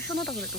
시원하다 그래도.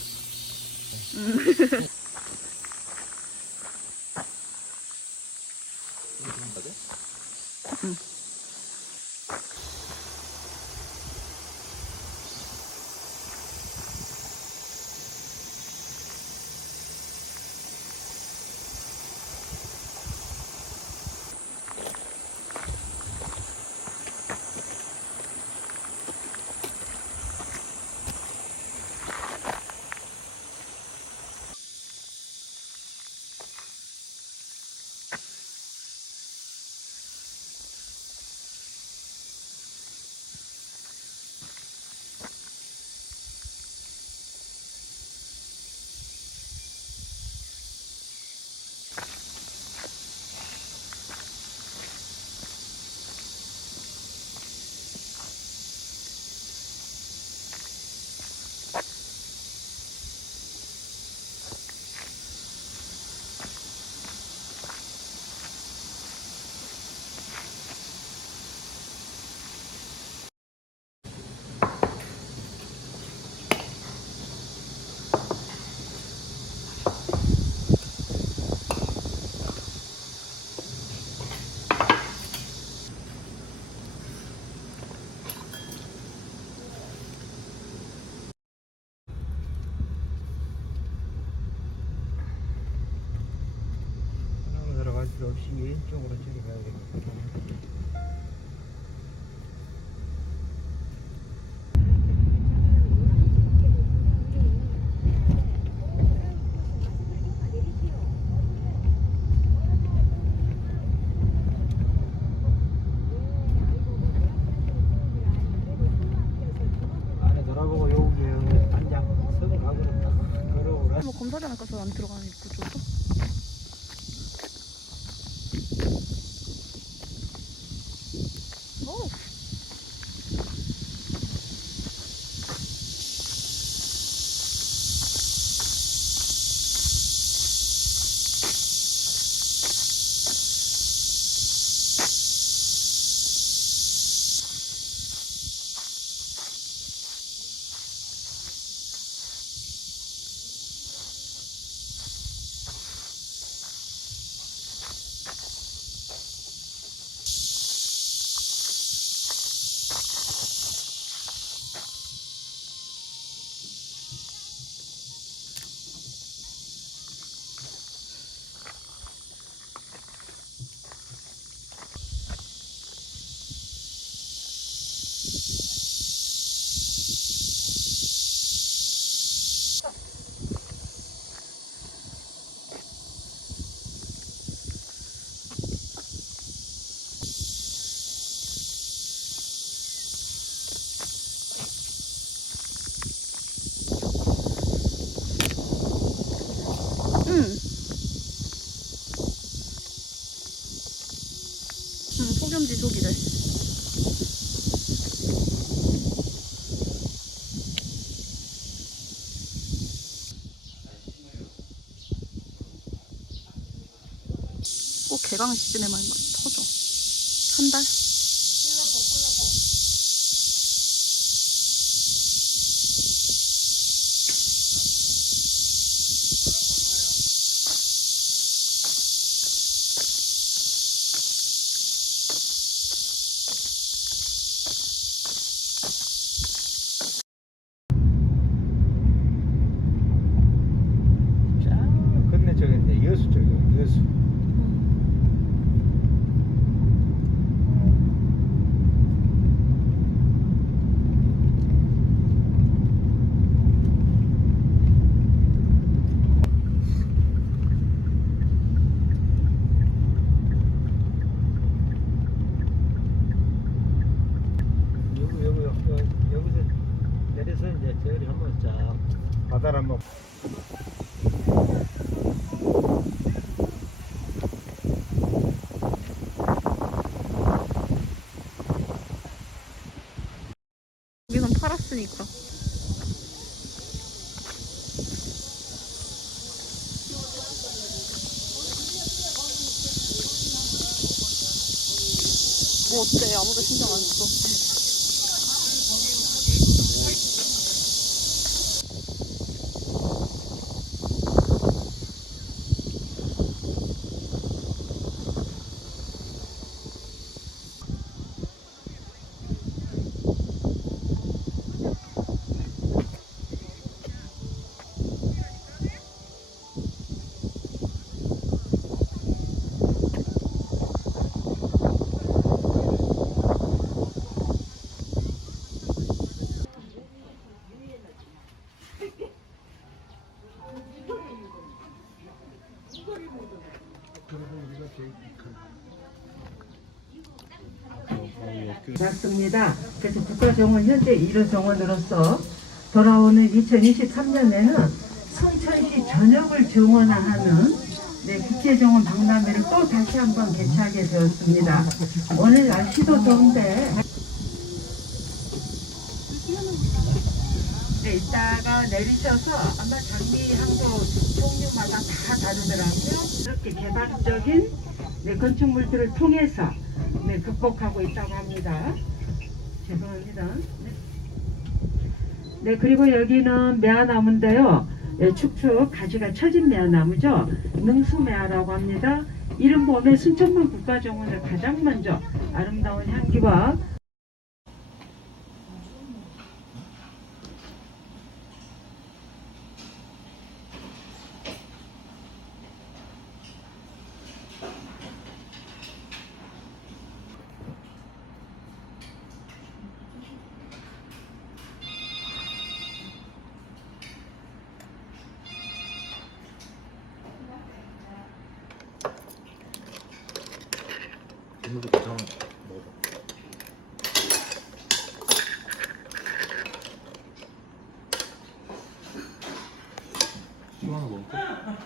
들어갈 필요 없이 왼쪽으로 저기 가야 되겠다. 안에 돌아보고 여기 앉아 서서 가버렸다. 걸어오라. 뭐 검사지 않을까? 저 안 들어가는 입구 쪽도? 오! 폭염지 속이래. 꼭 개강 시즌에만 막 터져. 한 달? 건네 저기 이제 여수 쪽이야. 여수. 여기서 내려서 이제 저리 한번 쫙 바다를 한번. 여기선 팔았으니까. 뭐 어때? 아무도 신경 안 써. 맞습니다. 그래서 국가정원 현재 1호 정원으로서 돌아오는 2023년에는 순천시 전역을 정원화하는 국제정원 박람회를 또 다시 한번 개최하게 되었습니다. 오늘 날씨도 더운데 이따가 내리셔서 아마 장미향도 종류마다 다 다르더라고요. 이렇게 개방적인 건축물들을 통해서 극복하고 있다고 합니다. 죄송합니다. 그리고 여기는 매화나무인데요. 축축 가지가 처진 매화나무죠. 능수매화라고 합니다. 이른 봄에 순천만 국가정원을 가장 먼저 아름다운 향기와 이거부터 좀 먹어. 이거 하나 먹을까?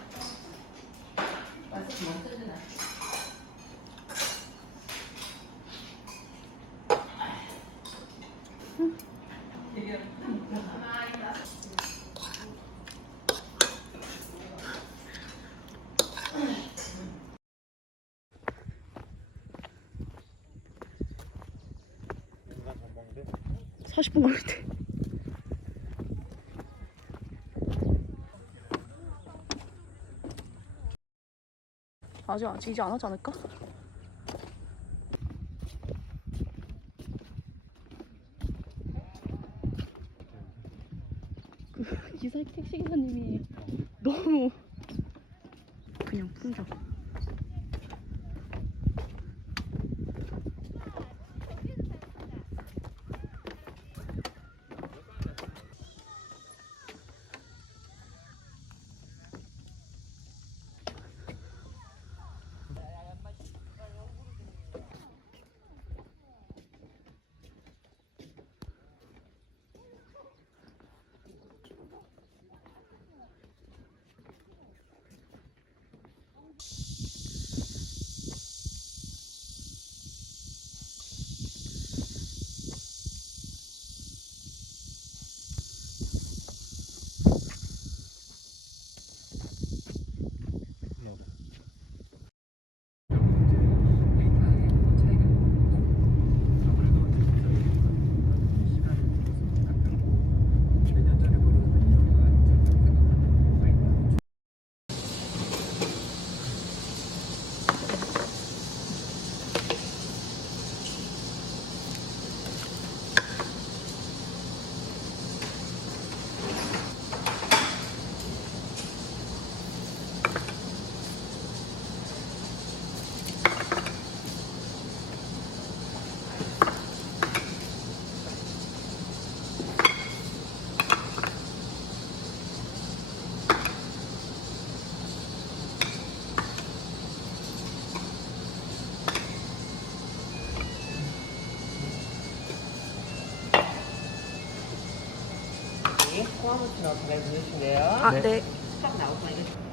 인간 전망대? 40분 걸릴 때. 아직 이제 안 하지 않을까? 기사 택시 기사님이 너무 그냥 풍경. 포함을 잘 보내주시네요. 아, 네. 수박 나오고 이게